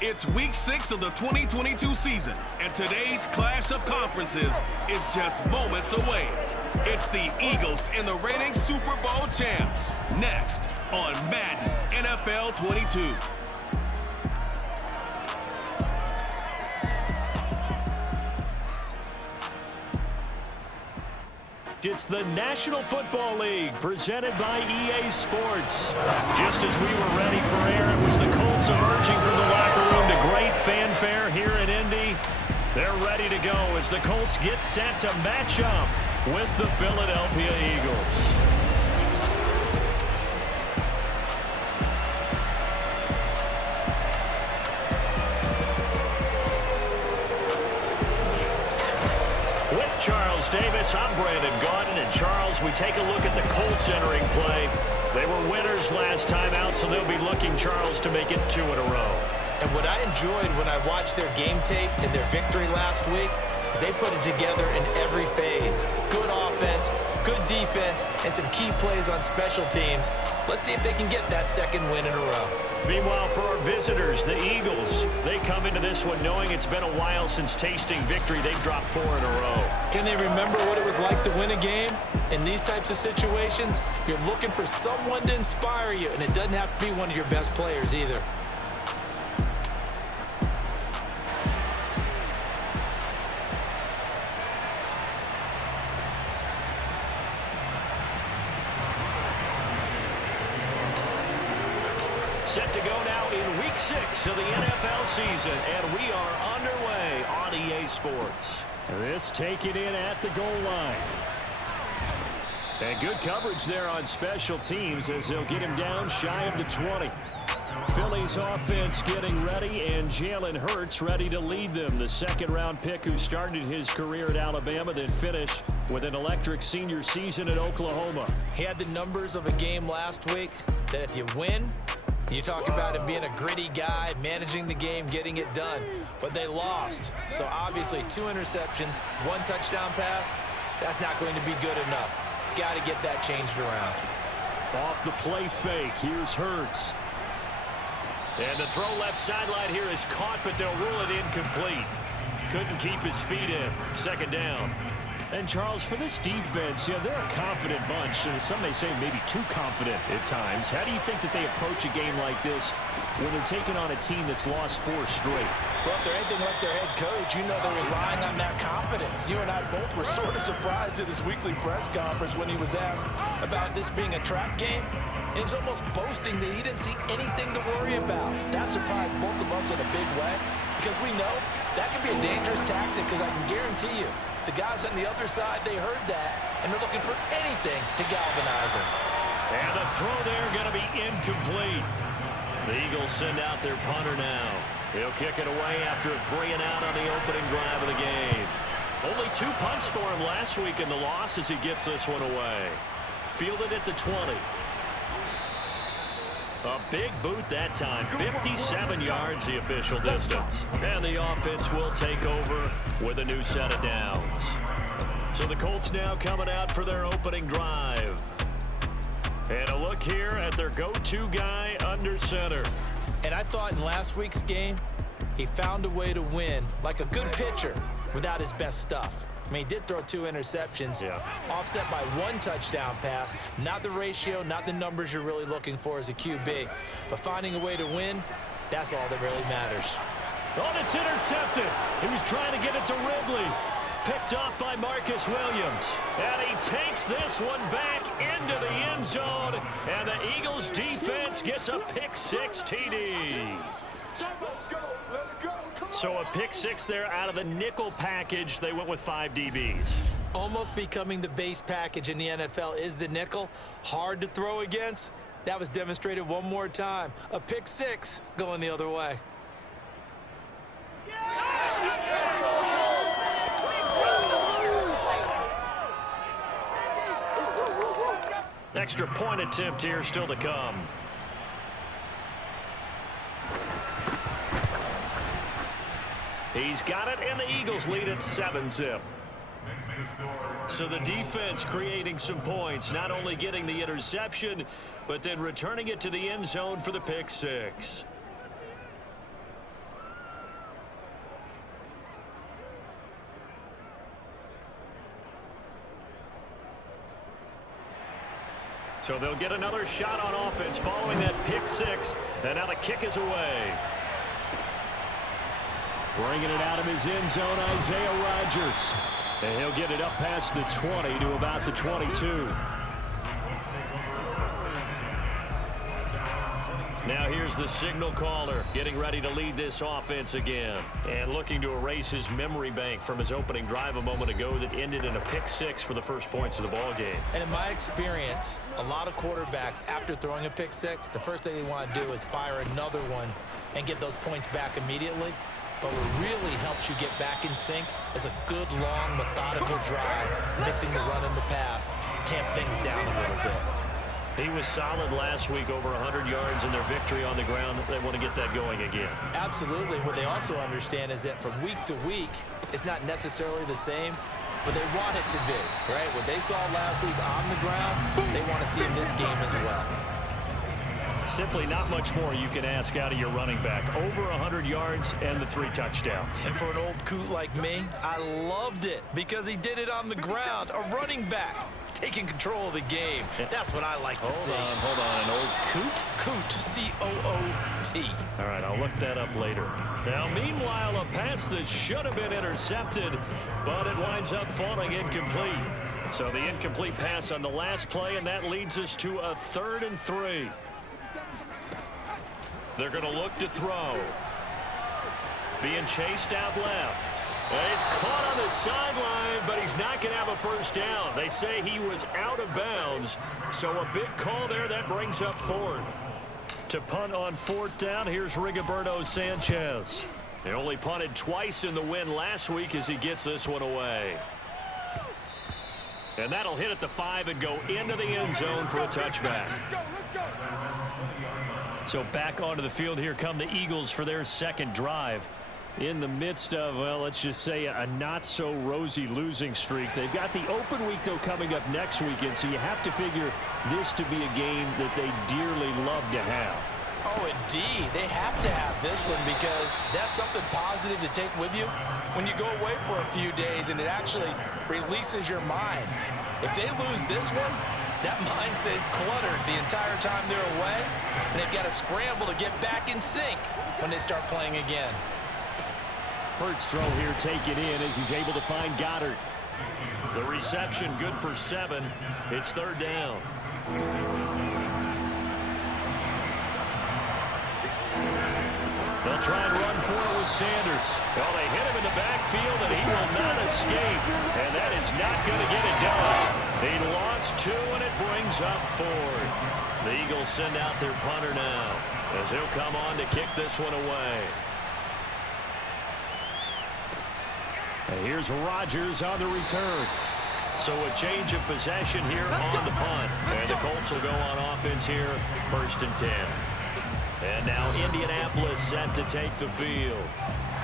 It's week 6 of the 2022 season, and today's clash of conferences is just moments away. It's the Eagles and the reigning Super Bowl champs. Next on Madden NFL 22. It's the National Football League presented by EA Sports. Just as we were ready for air, it was the Colts emerging from the locker room to great fanfare here in Indy. They're ready to go as the Colts get set to match up with the Philadelphia Eagles. Charles Davis, I'm Brandon Gaudin, and Charles, we take a look at the Colts entering play. They were winners last time out, so they'll be looking, Charles, to make it 2 in a row. And what I enjoyed when I watched their game tape and their victory last week is they put it together in every phase. Good offense, good defense, and some key plays on special teams. Let's see if they can get that second win in a row. Meanwhile, for our visitors, the Eagles, they come into this one knowing it's been a while since tasting victory. They've dropped 4 in a row. Can they remember what it was like to win a game? In these types of situations, you're looking for someone to inspire you, and it doesn't have to be one of your best players either. Set to go now in week 6 of the NFL season, and we are underway on EA Sports. This taken in at the goal line. And good coverage there on special teams as they'll get him down shy of the 20. Philly's offense getting ready, and Jalen Hurts ready to lead them. The second-round pick who started his career at Alabama, then finished with an electric senior season at Oklahoma. He had the numbers of a game last week that if you win, you talk about him being a gritty guy, managing the game, getting it done. But they lost. So obviously 2 interceptions, 1 touchdown pass, that's not going to be good enough. Got to get that changed around. Off the play fake, here's Hurts. And the throw left sideline here is caught, but they'll rule it incomplete. Couldn't keep his feet in. Second down. And, Charles, for this defense, they're a confident bunch. Some may say maybe too confident at times. How do you think that they approach a game like this when they're taking on a team that's lost 4 straight? Well, if they're anything like their head coach, you know they're relying on that confidence. You and I both were sort of surprised at his weekly press conference when he was asked about this being a trap game. And he was almost boasting that he didn't see anything to worry about. That surprised both of us in a big way because we know that can be a dangerous tactic because I can guarantee you, the guys on the other side, they heard that, and they're looking for anything to galvanize them. And the throw there going to be incomplete. The Eagles send out their punter now. He'll kick it away after a 3 and out on the opening drive of the game. Only 2 punts for him last week in the loss as he gets this one away. Fielded at the 20. A big boot that time, 57 yards the official distance. And the offense will take over with a new set of downs. So the Colts now coming out for their opening drive. And a look here at their go-to guy under center. And I thought in last week's game, he found a way to win like a good pitcher without his best stuff. I mean, he did throw 2 interceptions, offset by 1 touchdown pass. Not the ratio, not the numbers you're really looking for as a QB. But finding a way to win, that's all that really matters. Oh, it's intercepted. He was trying to get it to Ridley. Picked off by Marcus Williams. And he takes this one back into the end zone. And the Eagles defense gets a pick-6 TD. Let's go. So a pick-6 there out of the nickel package. They went with 5 DBs. Almost becoming the base package in the NFL is the nickel. Hard to throw against. That was demonstrated one more time. A pick-6 going the other way. Extra point attempt here still to come. He's got it, and the Eagles lead at 7-zip. So the defense creating some points, not only getting the interception, but then returning it to the end zone for the pick 6. So they'll get another shot on offense following that pick six. And now the kick is away. Bringing it out of his end zone, Isaiah Rodgers. And he'll get it up past the 20 to about the 22. Now here's the signal caller getting ready to lead this offense again. And looking to erase his memory bank from his opening drive a moment ago that ended in a pick six for the first points of the ball game. And in my experience, a lot of quarterbacks, after throwing a pick six, the first thing they want to do is fire another one and get those points back immediately. But what really helps you get back in sync is a good, long, methodical drive, mixing the run and the pass, tamp things down a little bit. He was solid last week, over 100 yards in their victory on the ground. They want to get that going again. Absolutely. What they also understand is that from week to week, it's not necessarily the same, but they want it to be, right? What they saw last week on the ground, they want to see in this game as well. Simply not much more you can ask out of your running back. Over 100 yards and the 3 touchdowns. And for an old coot like me, I loved it because he did it on the ground. A running back taking control of the game. That's what I like to see. Hold on. An old coot? Coot, C-O-O-T. All right, I'll look that up later. Now, meanwhile, a pass that should have been intercepted, but it winds up falling incomplete. So the incomplete pass on the last play, and that leads us to a 3rd and 3. They're going to look to throw. Being chased out left. And he's caught on the sideline, but he's not going to have a first down. They say he was out of bounds. So a big call there. That brings up 4th. To punt on 4th down, here's Rigoberto Sanchez. He only punted twice in the win last week as he gets this one away. And that'll hit at the 5 and go into the end zone for a touchback. So back onto the field here come the Eagles for their 2nd drive. In the midst of, well, let's just say a not-so-rosy losing streak. They've got the open week, though, coming up next weekend, so you have to figure this to be a game that they dearly love to have. Oh, indeed. They have to have this one because that's something positive to take with you when you go away for a few days, and it actually releases your mind. If they lose this one, that mind stays cluttered the entire time they're away, and they've got to scramble to get back in sync when they start playing again. Hurts throw here, take it in as he's able to find Goddard. The reception good for 7. It's 3rd down. They'll try and run for it with Sanders. Well, they hit him in the backfield, and he will not escape. And that is not going to get it done. He lost 2, and it brings up 4th. The Eagles send out their punter now as he'll come on to kick this one away. And here's Rodgers on the return. So a change of possession here on the punt. And the Colts will go on offense here, 1st and 10. And now Indianapolis set to take the field.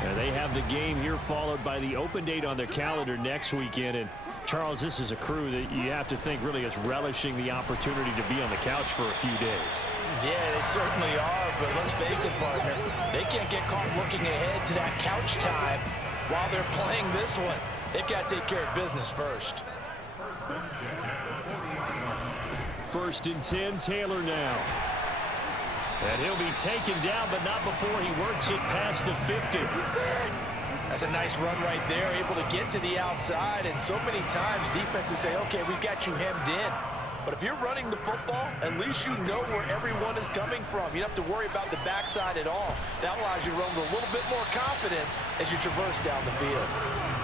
And they have the game here followed by the open date on their calendar next weekend. And Charles, this is a crew that you have to think really is relishing the opportunity to be on the couch for a few days. Yeah, they certainly are, but let's face it, partner. They can't get caught looking ahead to that couch time while they're playing this one. They've got to take care of business first. 1st and 10, Taylor now. And he'll be taken down, but not before he works it past the 50. That's a nice run right there, able to get to the outside. And so many times defenses say, okay, we've got you hemmed in. But if you're running the football, at least you know where everyone is coming from. You don't have to worry about the backside at all. That allows you to run with a little bit more confidence as you traverse down the field.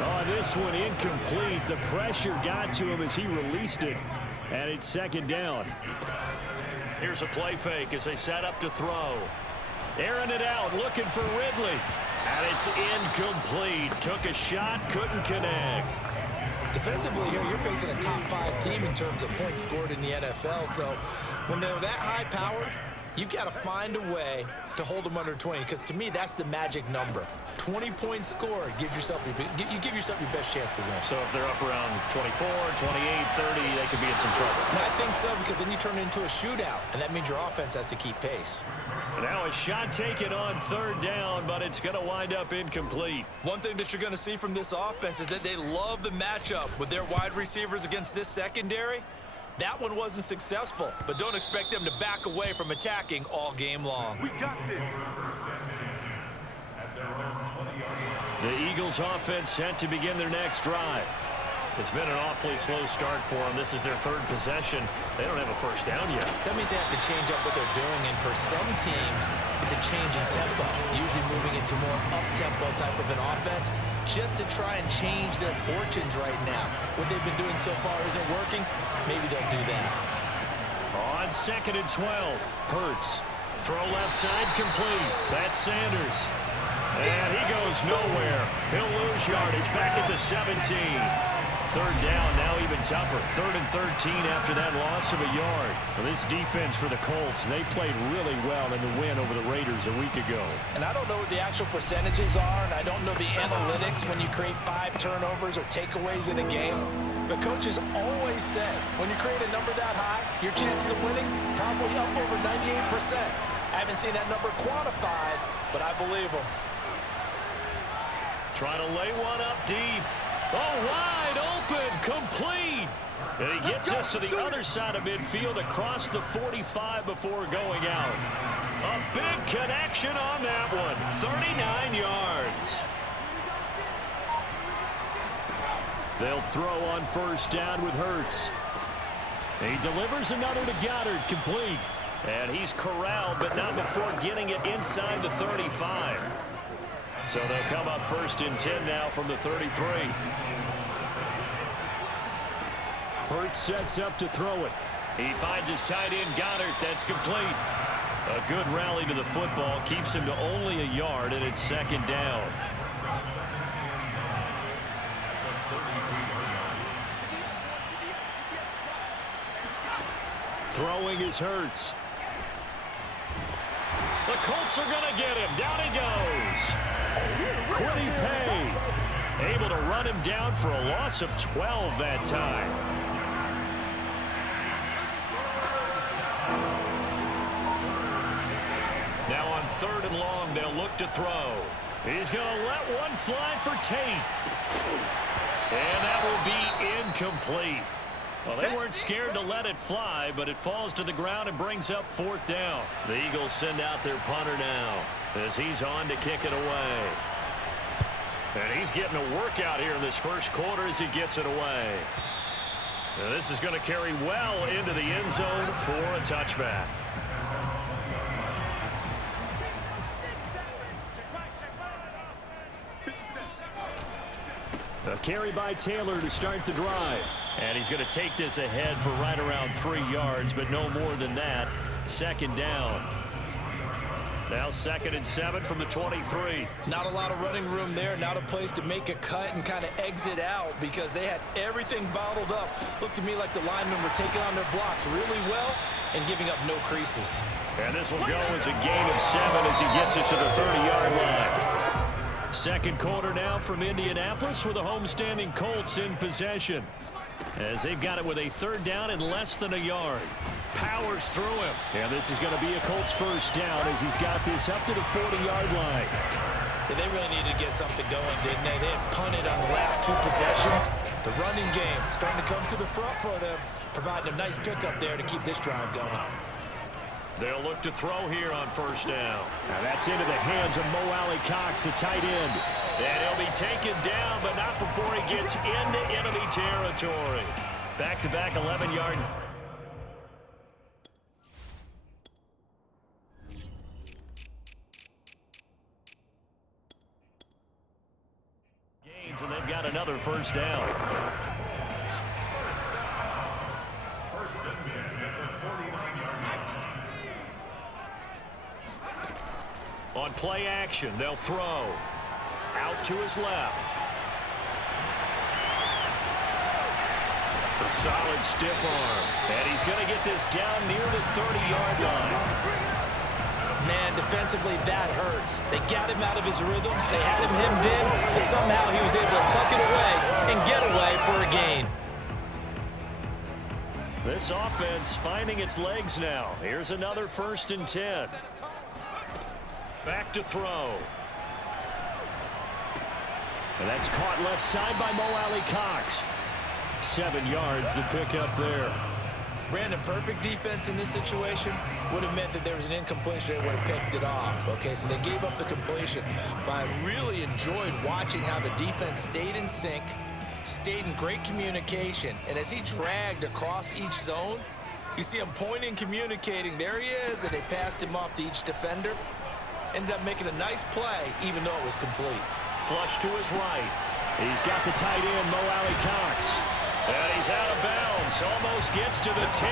Oh, this one incomplete. The pressure got to him as he released it. And it's 2nd down. Here's a play fake as they set up to throw. Airing it out, looking for Ridley. And it's incomplete. Took a shot, couldn't connect. Defensively here, you're facing a top 5 team in terms of points scored in the NFL. So when they're that high-powered, you've got to find a way to hold them under 20. Because to me, that's the magic number. 20 points scored gives yourself you give yourself your best chance to win. So if they're up around 24, 28, 30, they could be in some trouble. And I think so, because then you turn it into a shootout, and that means your offense has to keep pace. Now a shot taken on 3rd down, but it's going to wind up incomplete. One thing that you're going to see from this offense is that they love the matchup with their wide receivers against this secondary. That one wasn't successful, but don't expect them to back away from attacking all game long. We got this. The Eagles offense set to begin their next drive. It's been an awfully slow start for them. This is their third possession. They don't have a first down yet. So that means they have to change up what they're doing, and for some teams, it's a change in tempo, usually moving into more up-tempo type of an offense just to try and change their fortunes right now. What they've been doing so far isn't working. Maybe they'll do that. On 2nd and 12, Hurts. Throw left side complete. That's Sanders. And he goes nowhere. He'll lose yardage back at the 17. Third down, now even tougher. 3rd and 13 after that loss of a yard. Well, this defense for the Colts, they played really well in the win over the Raiders a week ago. And I don't know what the actual percentages are, and I don't know the analytics when you create 5 turnovers or takeaways in a game. But coaches always say, when you create a number that high, your chances of winning probably up over 98%. I haven't seen that number quantified, but I believe them. Trying to lay one up deep. Oh, wide open, complete. And he gets us to the other side of midfield across the 45 before going out. A big connection on that one. 39 yards. They'll throw on first down with Hurts. He delivers another to Goddard, complete. And he's corralled, but not before getting it inside the 35. So they'll come up 1st and 10 now from the 33. Hurts sets up to throw it. He finds his tight end, Goddard. That's complete. A good rally to the football. Keeps him to only a yard, and it's 2nd down. Throwing is Hurts. The Colts are going to get him. Down he goes. Quiddy Pay able to run him down for a loss of 12 that time. Now on 3rd and long, they'll look to throw. He's going to let one fly for Tate. And that will be incomplete. Well, they weren't scared to let it fly, but it falls to the ground and brings up 4th down. The Eagles send out their punter now as he's on to kick it away. And he's getting a workout here in this first quarter as he gets it away. Now this is going to carry well into the end zone for a touchback. A carry by Taylor to start the drive. And he's going to take this ahead for right around 3 yards, but no more than that. 2nd down. Now 2nd and 7 from the 23. Not a lot of running room there. Not a place to make a cut and kind of exit out because they had everything bottled up. Looked to me like the linemen were taking on their blocks really well and giving up no creases. And this will go as a gain of 7 as he gets it to the 30-yard line. 2nd quarter now from Indianapolis with the homestanding Colts in possession. As they've got it with a 3rd down and less than a yard. Powers through him. And this is going to be a Colts first down as he's got this up to the 40-yard line. Yeah, they really needed to get something going, didn't they? They had punted on the last 2 possessions. The running game starting to come to the front for them, providing a nice pickup there to keep this drive going. They'll look to throw here on 1st down. Now that's into the hands of Mo Alley-Cox, the tight end. And he'll be taken down, but not before he gets into enemy territory. Back-to-back 11-yard. Gains, and they've got another 1st down. On play action, they'll throw. Out to his left. A solid stiff arm. And he's going to get this down near the 30-yard line. Man, defensively, that hurts. They got him out of his rhythm. They had him hemmed in, but somehow he was able to tuck it away and get away for a gain. This offense finding its legs now. Here's another 1st and 10. Back to throw. And that's caught left side by Mo Alley-Cox. 7 yards to pick up there. Brandon, perfect defense in this situation would have meant that there was an incompletion. They would have picked it off. Okay, so they gave up the completion. But I really enjoyed watching how the defense stayed in sync, stayed in great communication, and as he dragged across each zone, you see him pointing, communicating. There he is, and they passed him off to each defender. Ended up making a nice play, even though it was complete. Flush to his right. He's got the tight end, Mo Alley-Cox. And he's out of bounds. Almost gets to the 10.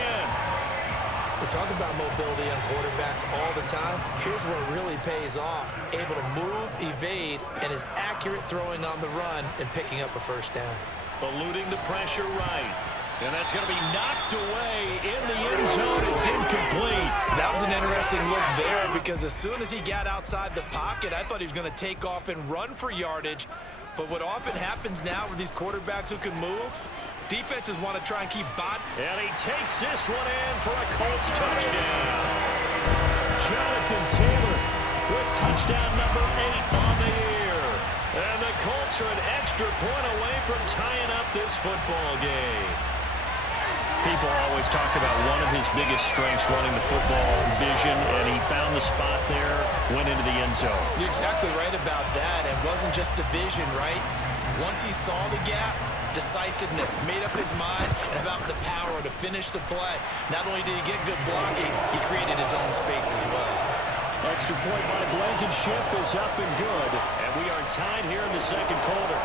We talk about mobility on quarterbacks all the time. Here's where it really pays off. Able to move, evade, and is accurate throwing on the run and picking up a first down. Eluding the pressure right. And that's going to be knocked away in the end zone. It's incomplete. That was an interesting look there because as soon as he got outside the pocket, I thought he was going to take off and run for yardage. But what often happens now with these quarterbacks who can move, defenses want to try and keep body. And he takes this one in for a Colts touchdown. Jonathan Taylor with touchdown number 8 on the year. And the Colts are an extra point away from tying up this football game. People always talk about one of his biggest strengths running the football, vision, and he found the spot there, went into the end zone. You're exactly right about that. It wasn't just the vision, right? Once he saw the gap, decisiveness, made up his mind, and about the power to finish the play. Not only did he get good blocking, he created his own space as well. Extra point by Blankenship is up and good, and we are tied here in the second quarter.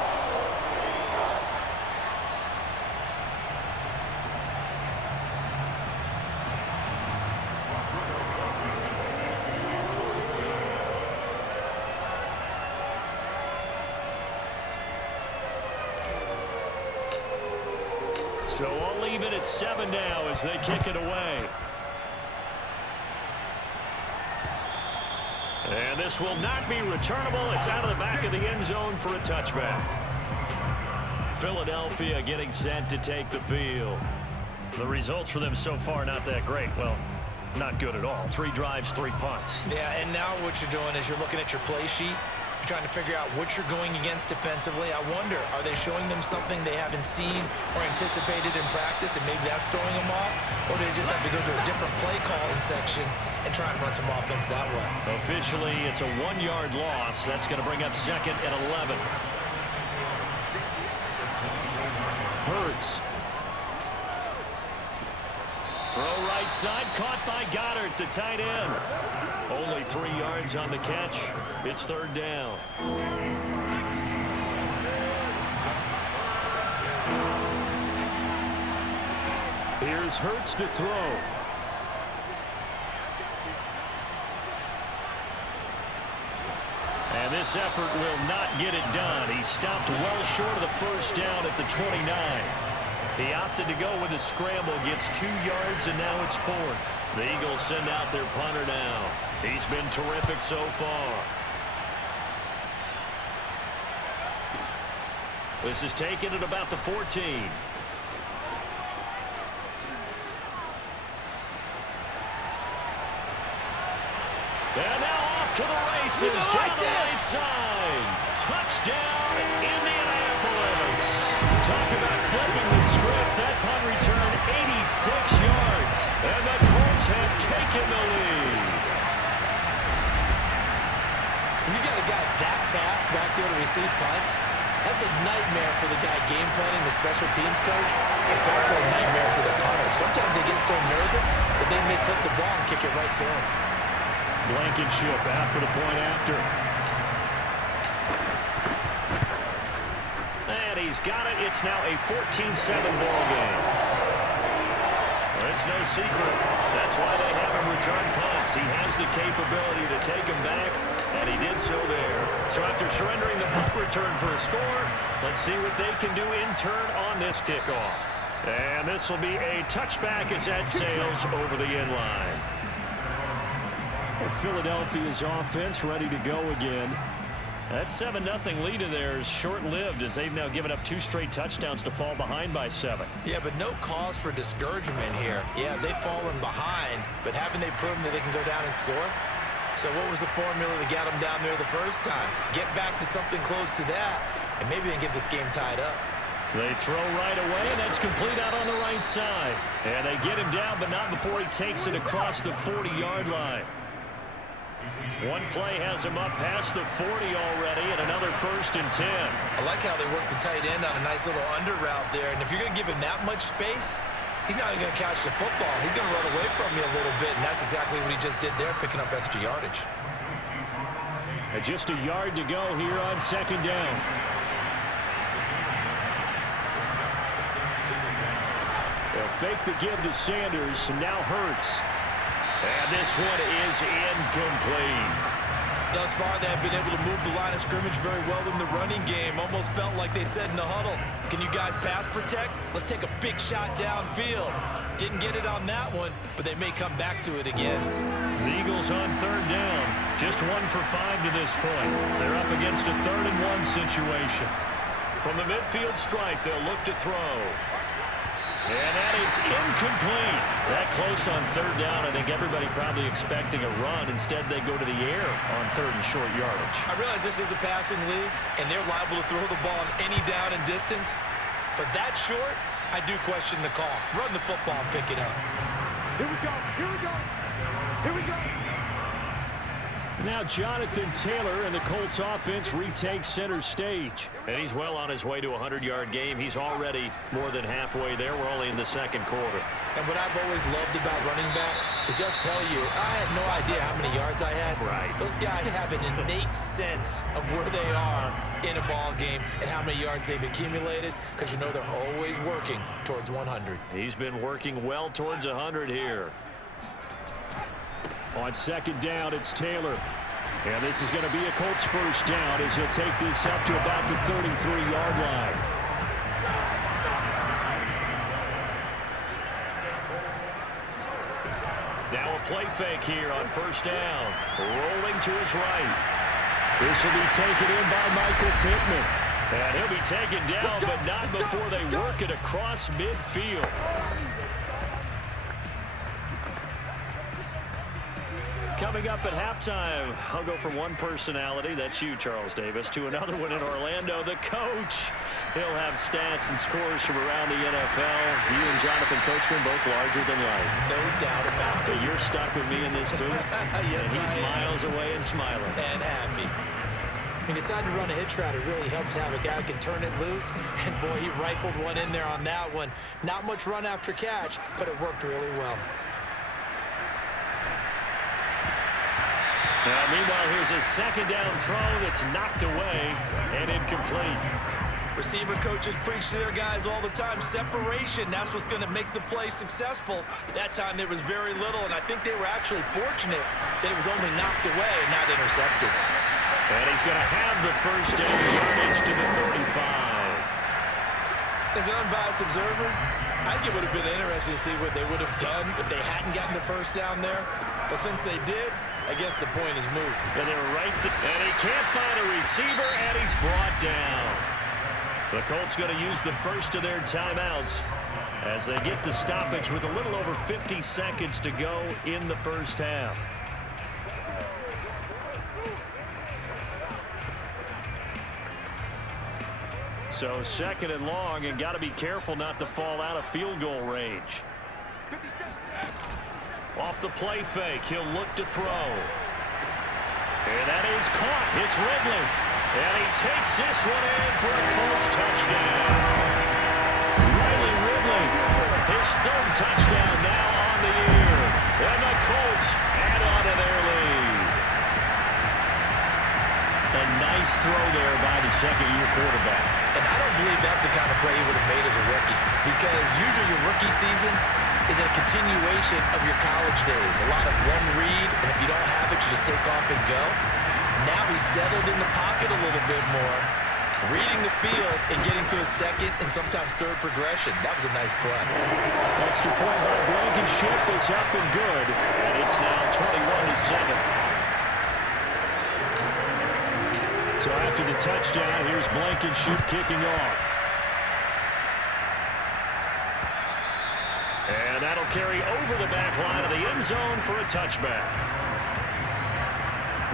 So I'll leave it at 7 now as they kick it away. And this will not be returnable. It's out of the back of the end zone for a touchback. Philadelphia getting set to take the field. The results for them so far not that great. Well, not good at all. 3 drives, 3 punts. Yeah, and now what you're doing is you're looking at your play sheet. You're trying to figure out what you're going against defensively. I wonder, are they showing them something they haven't seen or anticipated in practice, and maybe that's throwing them off? Or do they just have to go to a different play calling section and try and run some offense that way? Officially, it's a 1-yard loss. That's going to bring up second and 11. Hurts. Throw right side, caught by Goddard, the tight end. Only 3 yards on the catch. It's third down. Here's Hurts to throw. And this effort will not get it done. He stopped well short of the first down at the 29. He opted to go with a scramble, gets 2 yards, and now it's 4th. The Eagles send out their punter now. He's been terrific so far. This is taken at about the 14. And now off to the races down the right side. Touchdown, Indianapolis. Talk about flipping the script. That punt return 86 yards. And the Colts have taken the lead. When you got a guy that fast back there to receive punts, that's a nightmare for the guy game planning, the special teams coach. It's also a nightmare for the punter. Sometimes they get so nervous that they miss-hit the ball and kick it right to him. Blankenship out for the point after. And he's got it. It's now a 14-7 ball game. It's no secret. That's why they have him return punts. He has the capability to take them back, and he did so there. So after surrendering the punt return for a score, let's see what they can do in turn on this kickoff. And this will be a touchback as that sails over the end line. Philadelphia's offense ready to go again. That 7-0 lead of theirs short-lived as they've now given up 2 straight touchdowns to fall behind by 7. Yeah, but no cause for discouragement here. Yeah, they've fallen behind, but haven't they proven that they can go down and score? So what was the formula that got them down there the first time? Get back to something close to that, and maybe they can get this game tied up. They throw right away, and that's complete out on the right side. And they get him down, but not before he takes it across the 40-yard line. One play has him up past the 40 already, and another 1st and 10. I like how they work the tight end on a nice little under route there. And if you're going to give him that much space, he's not even going to catch the football. He's going to run away from you a little bit, and that's exactly what he just did there, picking up extra yardage. And just a yard to go here on 2nd down. They'll fake the give to Sanders, and now Hurts. And this one is incomplete. Thus far, they have been able to move the line of scrimmage very well in the running game. Almost felt like they said in the huddle, can you guys pass protect? Let's take a big shot downfield. Didn't get it on that one, but they may come back to it again. The Eagles on 3rd down. Just 1 for 5 to this point. They're up against a 3rd and 1 situation. From the midfield stripe, they'll look to throw. And that is incomplete. That close on 3rd down. I think everybody probably expecting a run. Instead, they go to the air on 3rd and short yardage. I realize this is a passing league, and they're liable to throw the ball on any down and distance. But that short, I do question the call. Run the football and pick it up. Here we go. Here we go. Here we go. Now Jonathan Taylor and the Colts offense retakes center stage. And he's well on his way to a 100-yard game. He's already more than halfway there. We're only in the 2nd quarter. And what I've always loved about running backs is they'll tell you, I had no idea how many yards I had. Right. Those guys have an innate sense of where they are in a ball game and how many yards they've accumulated, because you know they're always working towards 100. He's been working well towards 100 here. On 2nd down, it's Taylor. And this is going to be a Colts 1st down as he'll take this up to about the 33-yard line. Now a play fake here on 1st down. Rolling to his right. This will be taken in by Michael Pittman. And he'll be taken down, but not before they work it across midfield. Coming up at halftime, I'll go from one personality, that's you, Charles Davis, to another one in Orlando, the coach. He'll have stats and scores from around the NFL. You and Jonathan Coachman, both larger than life. No doubt about it. But you're stuck with me in this booth, yes, and he's miles away and smiling. And happy. He decided to run a hitch route. It really helped to have a guy who can turn it loose. And, boy, he rifled one in there on that one. Not much run after catch, but it worked really well. Now, meanwhile, here's a 2nd down throw that's knocked away and incomplete. Receiver coaches preach to their guys all the time. Separation, that's what's going to make the play successful. That time there was very little, and I think they were actually fortunate that it was only knocked away and not intercepted. And he's going to have the 1st down yardage to the 35. As an unbiased observer, I think it would have been interesting to see what they would have done if they hadn't gotten the 1st down there. But since they did, I guess the point is moved. And they're right there. And he can't find a receiver, and he's brought down. The Colts going to use the first of their timeouts as they get the stoppage with a little over 50 seconds to go in the 1st half. So 2nd and long, and got to be careful not to fall out of field goal range. Off the play fake, he'll look to throw. And that is caught. It's Ridley. And he takes this one in for a Colts touchdown. Riley Ridley, his 3rd touchdown now on the year. And the Colts add on to their lead. A nice throw there by the 2nd-year quarterback. And I don't believe that's the kind of play he would have made as a rookie, because usually your rookie season is a continuation of your college days. A lot of one read, and if you don't have it, you just take off and go. Now he's settled in the pocket a little bit more, reading the field and getting to his 2nd and sometimes 3rd progression. That was a nice play. Extra point by Blankenship is up and good, and it's now 21-7. So after the touchdown, here's Blankenship kicking off. And that'll carry over the back line of the end zone for a touchback.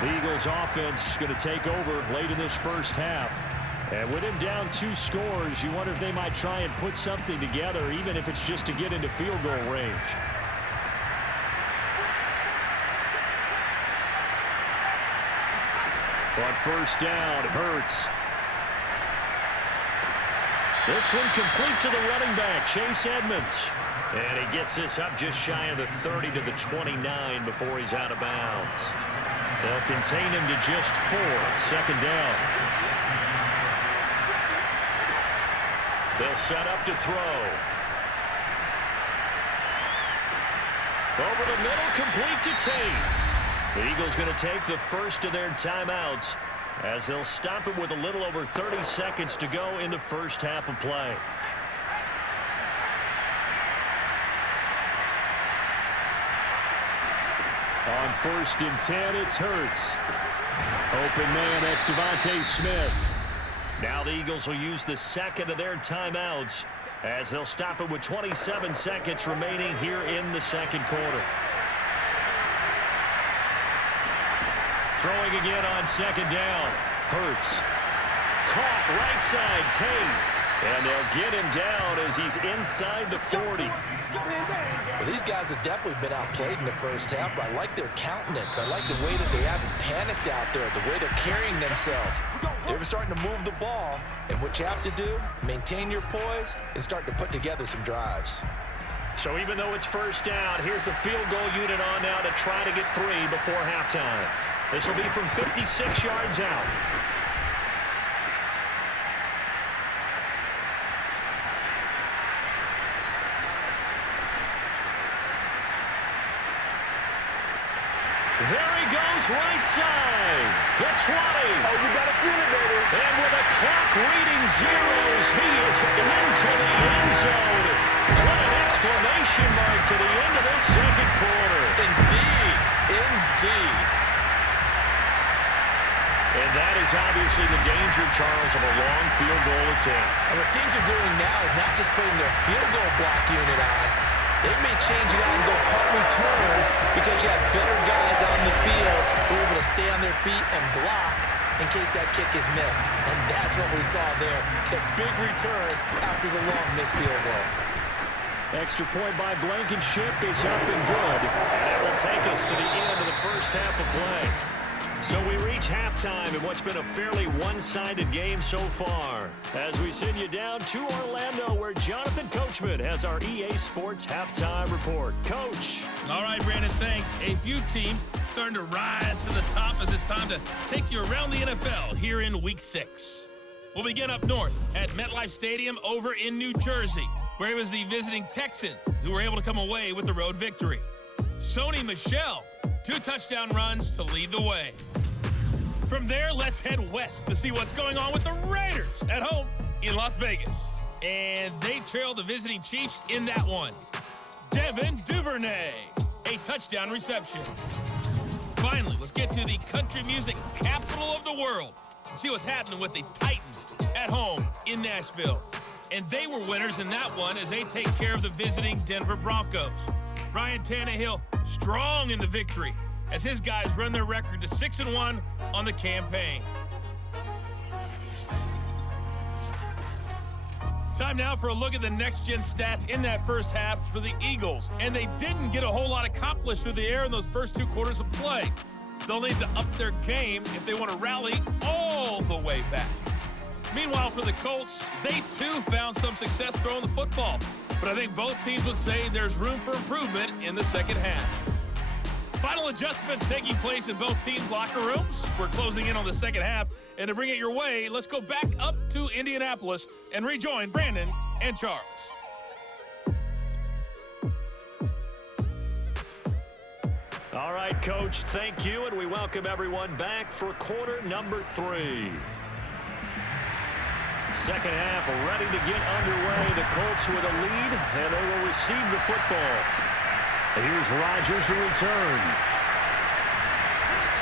The Eagles offense going to take over late in this 1st half. And with him down 2 scores, you wonder if they might try and put something together, even if it's just to get into field goal range. On first down, Hurts. This one complete to the running back, Chase Edmonds. And he gets this up just shy of the 30 to the 29 before he's out of bounds. They'll contain him to just 4. Second down. They'll set up to throw. Over the middle, complete to Tate. The Eagles going to take the first of their timeouts as they'll stop it with a little over 30 seconds to go in the first half of play. On first and 10, it's Hurts. Open man, that's Devontae Smith. Now the Eagles will use the second of their timeouts as they'll stop it with 27 seconds remaining here in the second quarter. Throwing again on second down. Hurts. Caught right side, Tate. And they'll get him down as he's inside the 40. Well, these guys have definitely been outplayed in the first half, but I like their countenance. I like the way that they haven't panicked out there, the way they're carrying themselves. They're starting to move the ball, and what you have to do, maintain your poise and start to put together some drives. So even though it's first down, here's the field goal unit on now to try to get 3 before halftime. This will be from 56 yards out. There he goes, right side. The 20. Oh, you got to feel it, baby. And with a clock reading zeros, he is into the end zone. What an exclamation mark to the end of this second quarter. Indeed. Indeed. And that is obviously the danger, Charles, of a long field goal attempt. And what teams are doing now is not just putting their field goal block unit on. They may change it out and go punt return because you have better guys on the field who are able to stay on their feet and block in case that kick is missed. And that's what we saw there, the big return after the long missed field goal. Extra point by Blankenship is up and good. And it will take us to the end of the first half of play. So we reach halftime in what's been a fairly one-sided game so far. As we send you down to Orlando, where Jonathan Coachman has our EA Sports halftime report. Coach. All right, Brandon, thanks. A few teams starting to rise to the top as it's time to take you around the NFL here in Week 6. We'll begin up north at MetLife Stadium over in New Jersey, where it was the visiting Texans who were able to come away with the road victory. Sony Michel, 2 touchdown runs to lead the way. From there, let's head west to see what's going on with the Raiders at home in Las Vegas. And they trail the visiting Chiefs in that one. Devin Duvernay, a touchdown reception. Finally, let's get to the country music capital of the world and see what's happening with the Titans at home in Nashville. And they were winners in that one as they take care of the visiting Denver Broncos. Ryan Tannehill strong in the victory as his guys run their record to 6-1 on the campaign. Time now for a look at the next-gen stats in that first half for the Eagles. And they didn't get a whole lot accomplished through the air in those first 2 quarters of play. They'll need to up their game if they want to rally all the way back. Meanwhile, for the Colts, they too found some success throwing the football. But I think both teams would say there's room for improvement in the second half. Final adjustments taking place in both teams' locker rooms. We're closing in on the second half. And to bring it your way, let's go back up to Indianapolis and rejoin Brandon and Charles. All right, Coach, thank you. And we welcome everyone back for quarter number 3. Second half ready to get underway. The Colts with a lead, and they will receive the football. Here's Rodgers to return.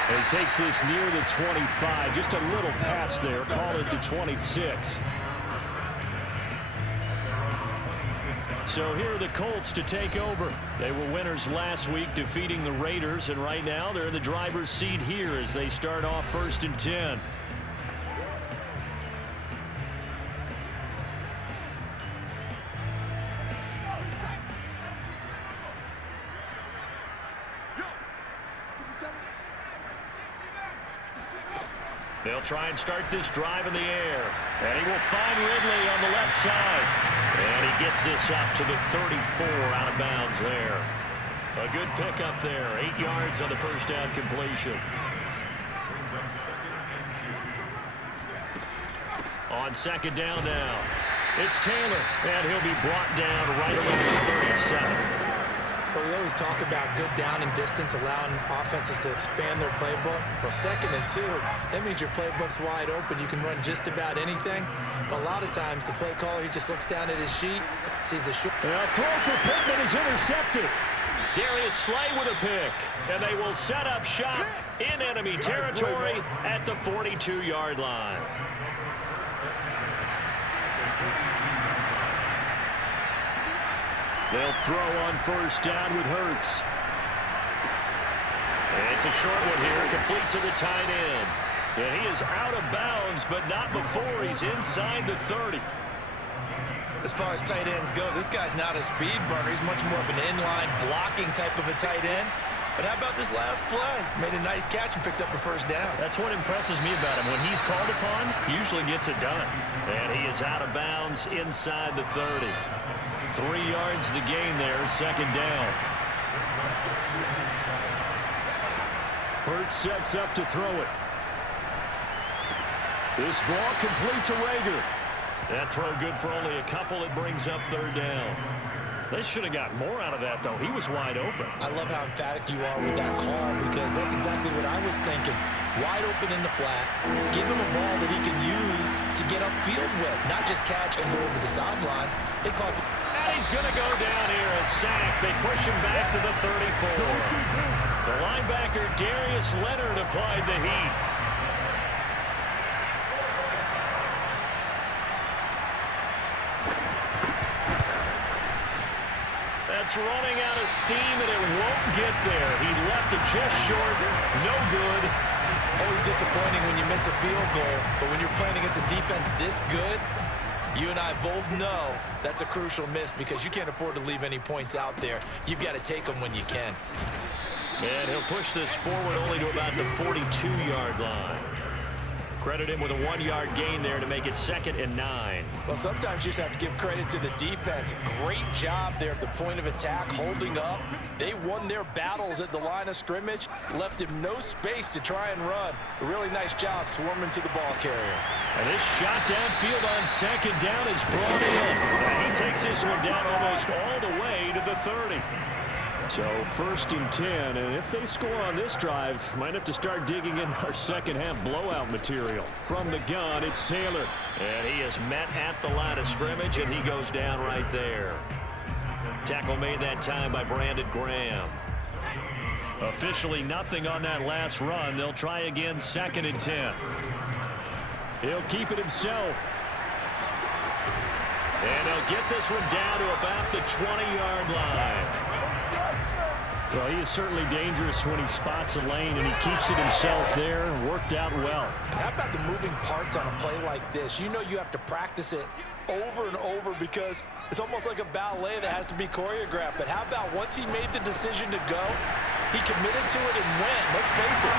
And he takes this near the 25. Just a little pass there. Call it the 26. So here are the Colts to take over. They were winners last week, defeating the Raiders. And right now they're in the driver's seat here as they start off 1st and 10. They'll try and start this drive in the air. And he will find Ridley on the left side. And he gets this up to the 34 out of bounds there. A good pickup there. 8 yards on the first down completion. On second down now, it's Taylor, and he'll be brought down right around the 37. But we always talk about good down and distance, allowing offenses to expand their playbook. Well, 2nd and 2, that means your playbook's wide open. You can run just about anything. But a lot of times, the play caller, he just looks down at his sheet, sees a short. A throw for Pittman is intercepted. Darius Slay with a pick, and they will set up shop in enemy territory at the 42-yard line. They'll throw on first down with Hurts. And it's a short one here, complete to the tight end. And he is out of bounds, but not before he's inside the 30. As far as tight ends go, this guy's not a speed burner. He's much more of an inline blocking type of a tight end. But how about this last play? Made a nice catch and picked up a first down. That's what impresses me about him. When he's called upon, he usually gets it done. And he is out of bounds inside the 30. 3 yards the gain there, second down. Hurts sets up to throw it. This ball complete to Rager. That throw good for only a couple. It brings up third down. They should have got more out of that, though. He was wide open. I love how emphatic you are with that call, because that's exactly what I was thinking. Wide open in the flat. Give him a ball that he can use to get upfield with, not just catch and go over the sideline. It costs. And he's going to go down here, a sack. They push him back to the 34. The linebacker, Darius Leonard, applied the heat. That's running out of steam, and it won't get there. He left it just short. No good. Always disappointing when you miss a field goal, but when you're playing against a defense this good, you and I both know that's a crucial miss, because you can't afford to leave any points out there. You've got to take them when you can. And he'll push this forward only to about the 42-yard line. Credit him with a 1-yard gain there to make it 2nd and 9. Well, sometimes you just have to give credit to the defense. Great job there at the point of attack, holding up. They won their battles at the line of scrimmage, left him no space to try and run. A really nice job swarming to the ball carrier. And this shot downfield on second down is brought in. And he takes this one down almost all the way to the 30. So 1st and 10, and if they score on this drive, might have to start digging in our second half blowout material. From the gun, it's Taylor. And he is met at the line of scrimmage, and he goes down right there. Tackle made that time by Brandon Graham. Officially nothing on that last run. They'll try again 2nd and 10. He'll keep it himself. And they'll get this one down to about the 20-yard line. Well, he is certainly dangerous when he spots a lane, and he keeps it himself there. Worked out well. And how about the moving parts on a play like this? You know you have to practice it over and over, because it's almost like a ballet that has to be choreographed. But how about once he made the decision to go, he committed to it and went. Let's face it,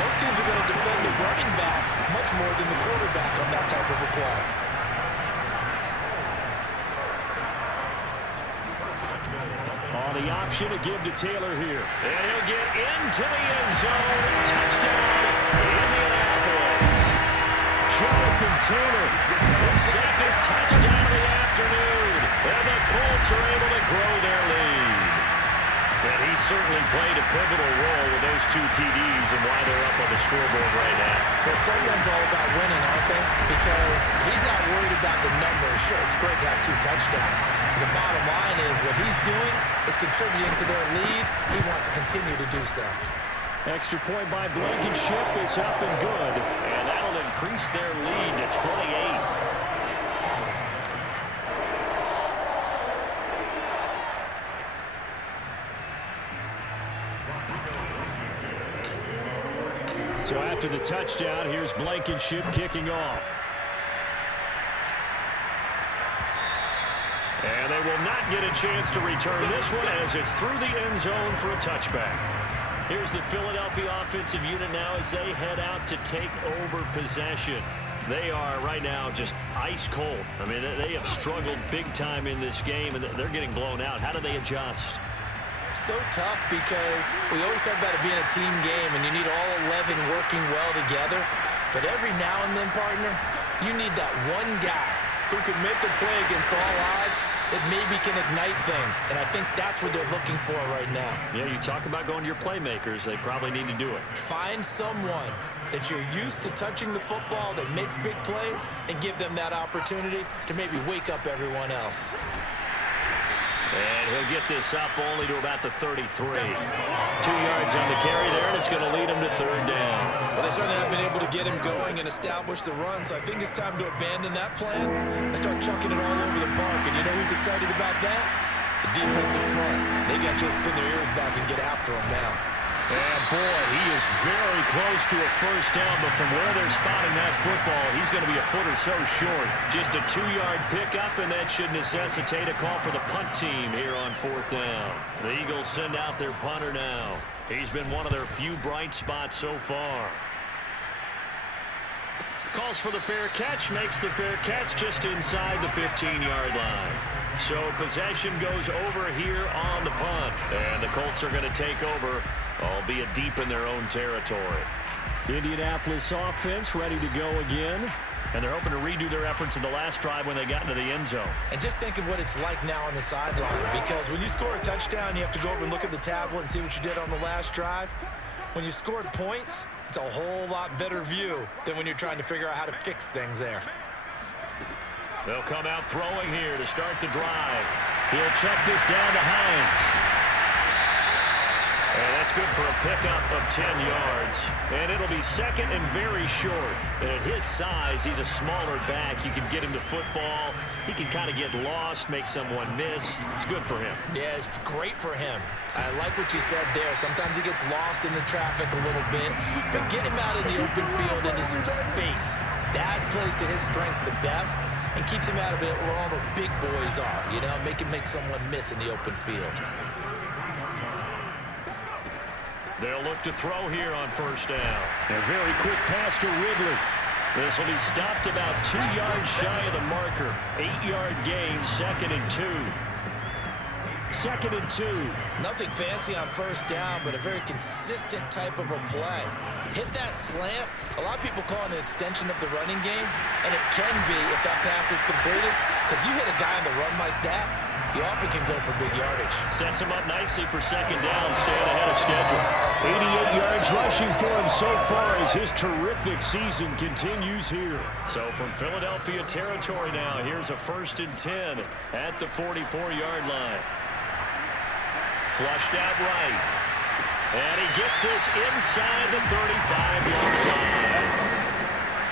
most teams are going to defend the running back much more than the quarterback on that type of a play. The option to give to Taylor here. And he'll get into the end zone. Touchdown, Indianapolis. Jonathan Taylor, his 2nd touchdown of the afternoon. And the Colts are able to grow their lead. And he certainly played a pivotal role with those 2 TDs and why they're up on the scoreboard right now. Well, someone's all about winning, aren't they? Because he's not worried about the numbers. Sure, it's great to have 2 touchdowns. The bottom line is what he's doing is contributing to their lead. He wants to continue to do so. Extra point by Blankenship is up and good. And that'll increase their lead to 28. So after the touchdown, here's Blankenship kicking off. And they will not get a chance to return this one, as it's through the end zone for a touchback. Here's the Philadelphia offensive unit now as they head out to take over possession. They are right now just ice cold. I mean, they have struggled big time in this game, and they're getting blown out. How do they adjust? So tough because we always talk about it being a team game, and you need all 11 working well together. But every now and then, partner, you need that one guy who can make a play against all odds that maybe can ignite things. And I think that's what they're looking for right now. Yeah, you talk about going to your playmakers. They probably need to do it. Find someone that you're used to touching the football that makes big plays and give them that opportunity to maybe wake up everyone else. And he'll get this up only to about the 33. 2 yards on the carry there, and it's going to lead him to third down. Well, they certainly have been able to get him going and establish the run, so I think it's time to abandon that plan and start chucking it all over the park. And you know who's excited about that? The defensive front. They got to just pin their ears back and get after him now. And boy, he is very close to a first down, but from where they're spotting that football, he's going to be a foot or so short. Just a 2-yard pickup, and that should necessitate a call for the punt team here on fourth down. The Eagles send out their punter now. He's been one of their few bright spots so far. Calls for the fair catch, makes the fair catch just inside the 15-yard line. So possession goes over here on the punt, and the Colts are going to take over, albeit deep in their own territory. Indianapolis offense ready to go again, and they're hoping to redo their efforts in the last drive when they got into the end zone. And just think of what it's like now on the sideline, because when you score a touchdown, you have to go over and look at the tablet and see what you did on the last drive. When you scored points, it's a whole lot better view than when you're trying to figure out how to fix things there. They'll come out throwing here to start the drive. He'll check this down to Hines. And that's good for a pickup of 10 yards. And it'll be second and very short. And at his size, he's a smaller back. You can get him to football. He can kind of get lost, make someone miss. It's good for him. Yeah, it's great for him. I like what you said there. Sometimes he gets lost in the traffic a little bit. But get him out in the open field into some space. That plays to his strengths the best and keeps him out of it where all the big boys are. You know, make him make someone miss in the open field. They'll look to throw here on first down. A very quick pass to Ridley. This will be stopped about 2 yards shy of the marker. 8-yard gain, 2nd and 2. 2nd and 2. Nothing fancy on first down, but a very consistent type of a play. Hit that slant. A lot of people call it an extension of the running game, and it can be if that pass is completed, because you hit a guy on the run like that, you often can go for big yardage. Sets him up nicely for second down, staying ahead of schedule. 88 yards rushing for him so far as his terrific season continues here. So from Philadelphia territory now, here's a 1st and 10 at the 44-yard line. Flushed out right. And he gets this inside the 35-yard line.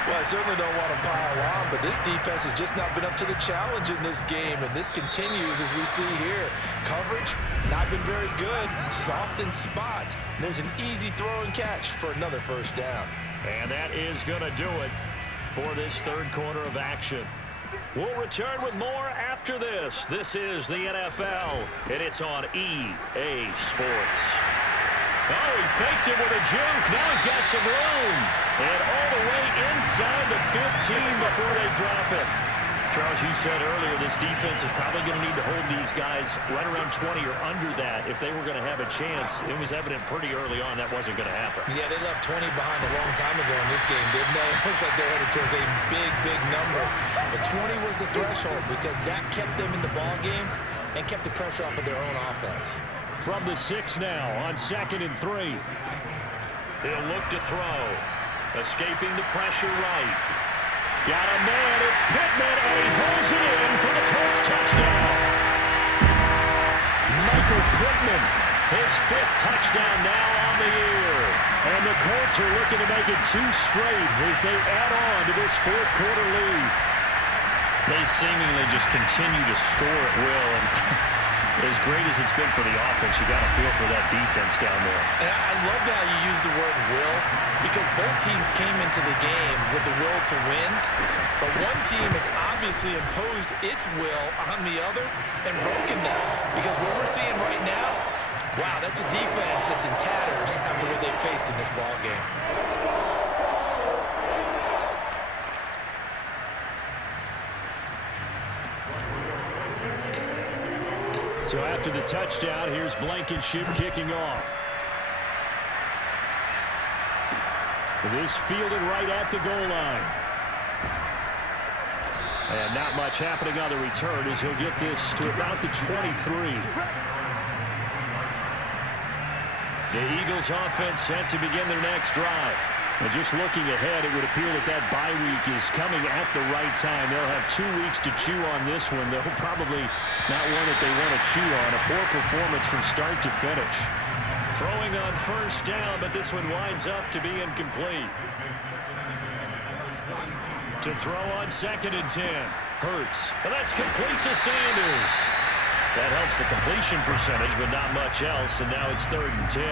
Well, I certainly don't want to pile on, but this defense has just not been up to the challenge in this game, and this continues as we see here. Coverage, not been very good, soft in spots. There's an easy throw and catch for another first down. And that is going to do it for this third quarter of action. We'll return with more after this. This is the NFL, and it's on EA Sports. Oh, he faked it with a juke. Now he's got some room. And all the way inside the 15 before they drop it. Charles, you said earlier this defense is probably going to need to hold these guys right around 20 or under that if they were going to have a chance. It was evident pretty early on that wasn't going to happen. Yeah, they left 20 behind a long time ago in this game, didn't they? It looks like they're headed towards a big, big number. But 20 was the threshold because that kept them in the ball game and kept the pressure off of their own offense. From the 6 now on 2nd and 3. He'll look to throw. Escaping the pressure right. Got a man. It's Pittman, and he holds it in for the Colts touchdown. Michael Pittman, his 5th touchdown now on the year. And the Colts are looking to make it 2 straight as they add on to this fourth quarter lead. They seemingly just continue to score at will. And as great as it's been for the offense, you got to feel for that defense down there. And I love how you use the word will, because both teams came into the game with the will to win, but one team has obviously imposed its will on the other and broken them. Because what we're seeing right now, Wow, that's a defense that's in tatters after what they faced in this ball game. So after the touchdown, here's Blankenship kicking off. This fielded right at the goal line. And not much happening on the return as he'll get this to about the 23. The Eagles offense set to begin their next drive. And just looking ahead, it would appear that that bye week is coming at the right time. They'll have 2 weeks to chew on this one. They'll probably not one that they want to chew on. A poor performance from start to finish. Throwing on first down, but this one winds up to be incomplete. To throw on 2nd and 10. Hurts. And that's complete to Sanders. That helps the completion percentage, but not much else. And now it's 3rd and 10.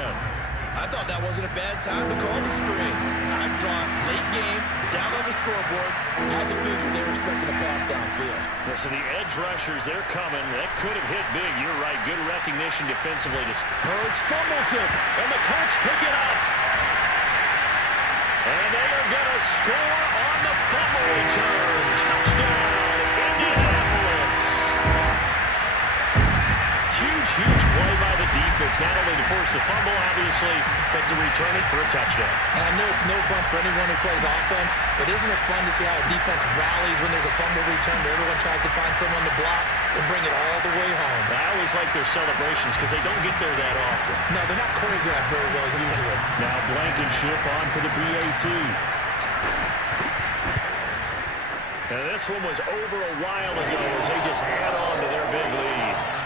I thought that wasn't a bad time to call the screen. I've drawn late game, down on the scoreboard. Had to figure they were expecting a pass downfield. Yeah, so the edge rushers, they're coming. That could have hit big. You're right. Good recognition defensively. Hurts fumbles it, and the Colts pick it up. And they are going to score on the fumble return. Touchdown, Indianapolis. Huge play by the defense, not only to force the fumble, obviously, but to return it for a touchdown. And I know it's no fun for anyone who plays offense, but isn't it fun to see how a defense rallies when there's a fumble return where everyone tries to find someone to block and bring it all the way home? I always like their celebrations because they don't get there that often. No, they're not choreographed very well usually. Now Blankenship on for the PAT. Now this one was over a while ago as they just add on to their big lead.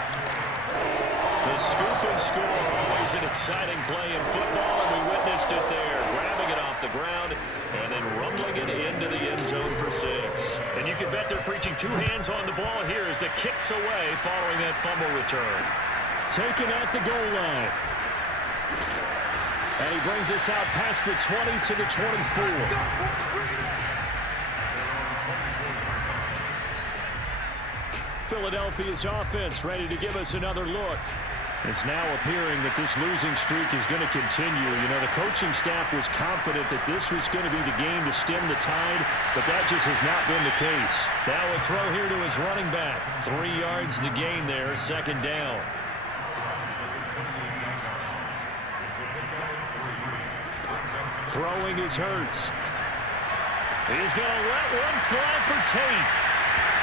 The scoop and score, always an exciting play in football, and we witnessed it there. Grabbing it off the ground and then rumbling it into the end zone for 6. And you can bet they're preaching 2 hands on the ball here as the kick's away following that fumble return. Taken at the goal line. And he brings us out past the 20 to the 24. Philadelphia's offense ready to give us another look. It's now appearing that this losing streak is going to continue. You know, the coaching staff was confident that this was going to be the game to stem the tide, but that just has not been the case. Now a throw here to his running back. 3 yards the gain there, 2nd down. Throwing is Hurts. He's going to let one fly for Tate.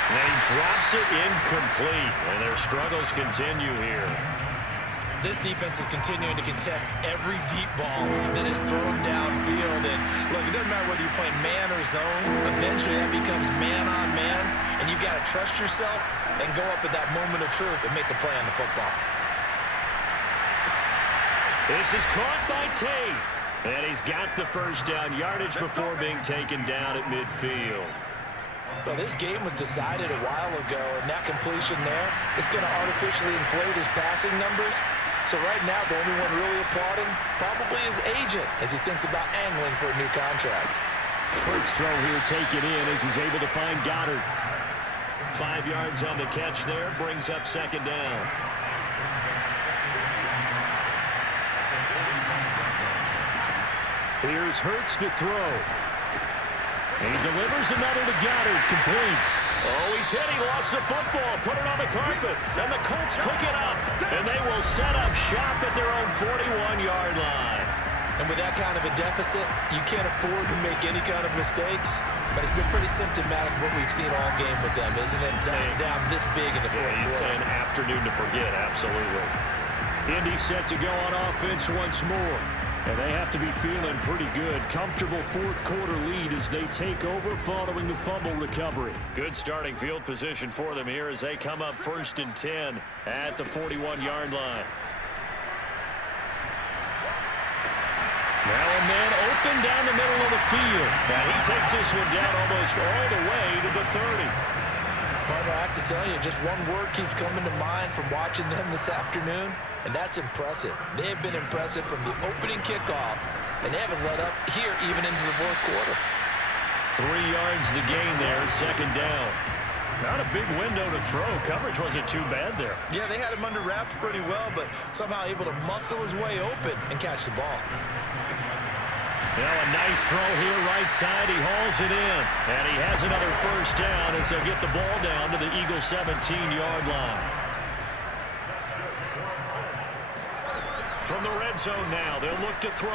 And he drops it incomplete. And their struggles continue here. This defense is continuing to contest every deep ball that is thrown downfield. And look, it doesn't matter whether you're playing man or zone. Eventually that becomes man on man. And you've got to trust yourself and go up at that moment of truth and make a play on the football. This is caught by Tate. And he's got the first down yardage before being taken down at midfield. Well, this game was decided a while ago, and that completion there is going to artificially inflate his passing numbers. So right now, the only one really applauding probably his agent as he thinks about angling for a new contract. Hurts throw here taken in as he's able to find Goddard. 5 yards on the catch there, brings up 2nd down. Here's Hurts to throw. And he delivers another to Goddard, complete. Oh, he's hit. He lost the football. Put it on the carpet. And the Colts pick it up. And they will set up shop at their own 41-yard line. And with that kind of a deficit, you can't afford to make any kind of mistakes. But it's been pretty symptomatic of what we've seen all game with them, isn't it? Down this big in the fourth quarter. It's an afternoon to forget, absolutely. Indy set to go on offense once more. And they have to be feeling pretty good. Comfortable 4th quarter lead as they take over following the fumble recovery. Good starting field position for them here as they come up 1st and 10 at the 41-yard line. Now a man open down the middle of the field. Now he takes this one down almost all the way to the 30. Partner, I have to tell you, just one word keeps coming to mind from watching them this afternoon, and that's impressive. They have been impressive from the opening kickoff, and they haven't let up here even into the 4th quarter. 3 yards the gain there, 2nd down. Not a big window to throw. Coverage wasn't too bad there. Yeah, they had him under wraps pretty well, but somehow able to muscle his way open and catch the ball. Now a nice throw here, right side. He hauls it in. And he has another first down as they'll get the ball down to the Eagles' 17-yard line. From the red zone now, they'll look to throw.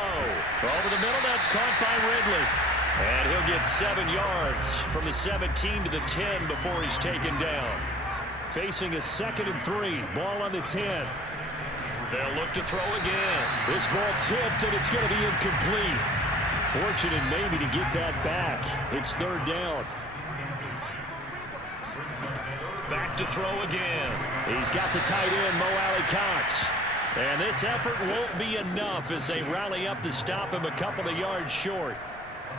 Over the middle, that's caught by Ridley. And he'll get 7 yards from the 17 to the 10 before he's taken down. Facing a 2nd and 3. Ball on the 10. They'll look to throw again. This ball tipped, and it's going to be incomplete. Fortunate maybe to get that back. It's 3rd down. Back to throw again. He's got the tight end, Mo Alley-Cox. And this effort won't be enough as they rally up to stop him a couple of yards short.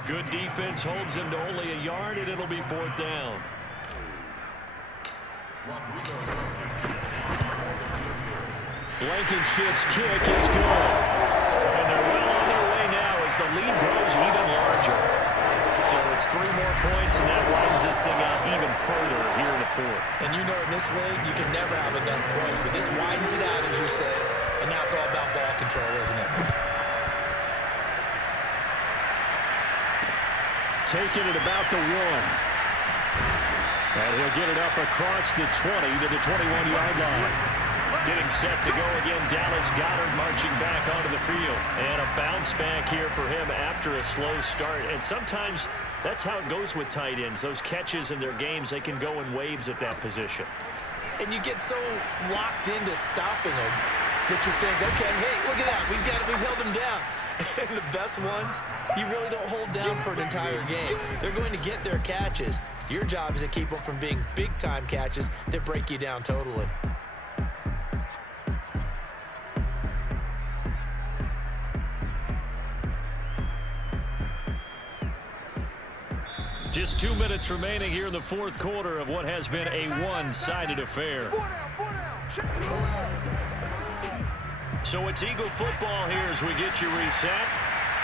Good defense holds him to only a yard, and it'll be 4th down. Blankenship's kick is good. And they're well on their way now as the lead grows even larger. So it's 3 more points, and that widens this thing out even further here in the 4th. And you know in this league, you can never have enough points, but this widens it out, as you said. And now it's all about ball control, isn't it? Taking it about the 1. And he'll get it up across the 20 to the 21-yard line. Getting set to go again, Dallas Goedert marching back onto the field. And a bounce back here for him after a slow start. And sometimes that's how it goes with tight ends. Those catches in their games, they can go in waves at that position. And you get so locked into stopping them that you think, okay, hey, look at that. We've got it. We've held them down. And the best ones, you really don't hold down for an entire game. They're going to get their catches. Your job is to keep them from being big-time catches that break you down totally. Just 2 minutes remaining here in the 4th quarter of what has been a one-sided affair. So it's Eagle football here as we get you reset.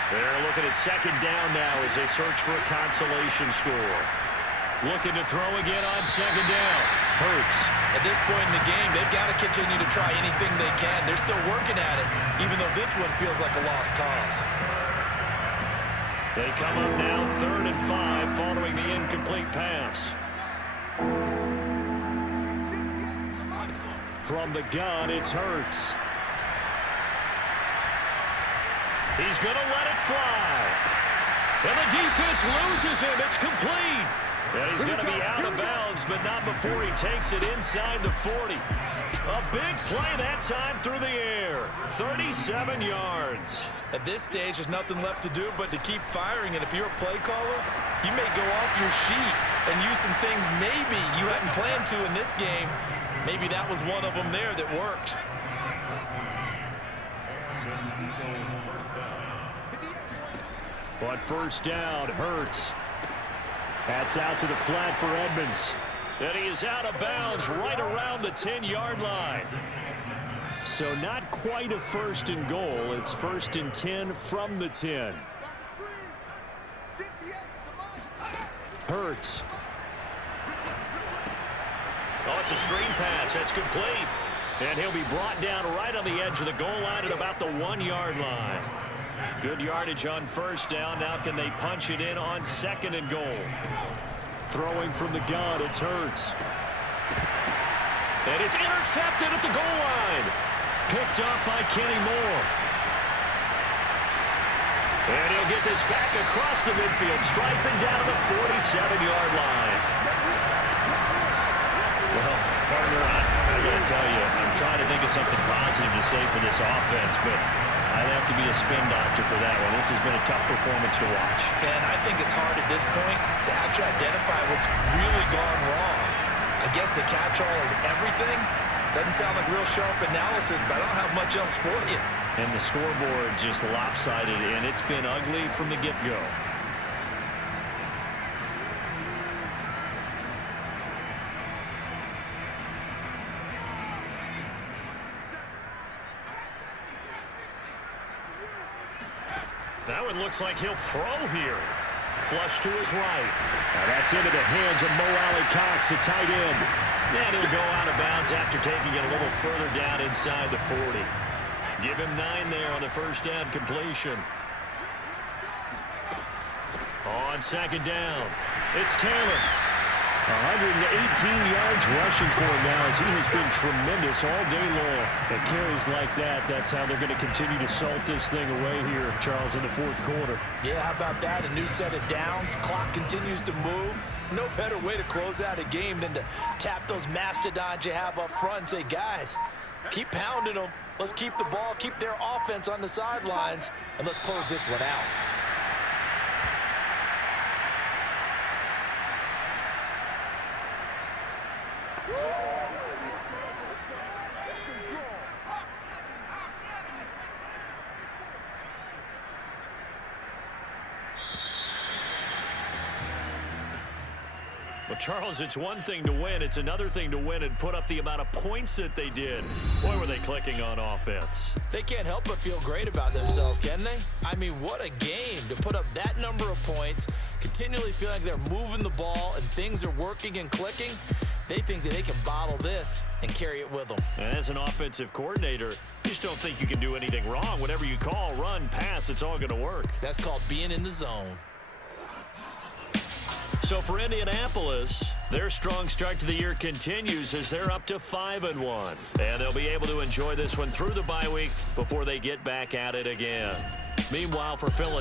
They're looking at 2nd down now as they search for a consolation score. Looking to throw again on 2nd down. Hurts. At this point in the game, they've got to continue to try anything they can. They're still working at it, even though this one feels like a lost cause. They come up now 3rd and 5 following the incomplete pass. From the gun, it's Hurts. He's going to let it fly. And the defense loses him. It's complete. And he's going to be out of bounds, but not before he takes it inside the 40. A big play that time through the air. 37 yards. At this stage, there's nothing left to do but to keep firing. And if you're a play caller, you may go off your sheet and use some things maybe you hadn't planned to in this game. Maybe that was one of them there that worked. But first down, Hurts. That's out to the flat for Edmonds. And he is out of bounds right around the 10-yard line. So not quite a 1st and goal. It's 1st and 10 from the 10. Hurts. Oh, it's a screen pass. That's complete. And he'll be brought down right on the edge of the goal line at about the 1-yard line. Good yardage on 1st down. Now can they punch it in on 2nd and goal? Throwing from the gun, it's Hurts. And it's intercepted at the goal line. Picked up by Kenny Moore. And he'll get this back across the midfield, striping down to the 47-yard line. Well, partner, I got to tell you, I'm trying to think of something positive to say for this offense, but I'd have to be a spin doctor for that one. This has been a tough performance to watch. And I think it's hard at this point to actually identify what's really gone wrong. I guess the catch-all is everything. Doesn't sound like real sharp analysis, but I don't have much else for you. And the scoreboard just lopsided, and it's been ugly from the get-go. That one looks like he'll throw here. Flush to his right. Now that's into the hands of Mo Alley-Cox, the tight end. And he'll go out of bounds after taking it a little further down inside the 40. Give him 9 there on the first down completion. On second down, it's Taylor. 118 yards rushing for him now as he has been tremendous all day long. At carries like that, that's how they're going to continue to salt this thing away here, Charles, in the fourth quarter. Yeah, how about that? A new set of downs. Clock continues to move. No better way to close out a game than to tap those mastodons you have up front and say, guys, keep pounding them. Let's keep the ball, keep their offense on the sidelines, and let's close this one out. Well, Charles, it's one thing to win. It's another thing to win and put up the amount of points that they did. Boy, were they clicking on offense. They can't help but feel great about themselves, can they? I mean, what a game to put up that number of points, continually feeling like they're moving the ball and things are working and clicking. They think that they can bottle this and carry it with them. And as an offensive coordinator, you just don't think you can do anything wrong. Whatever you call, run, pass, it's all going to work. That's called being in the zone. So for Indianapolis, their strong start to the year continues as they're up to 5-1. And they'll be able to enjoy this one through the bye week before they get back at it again. Meanwhile, for Philadelphia,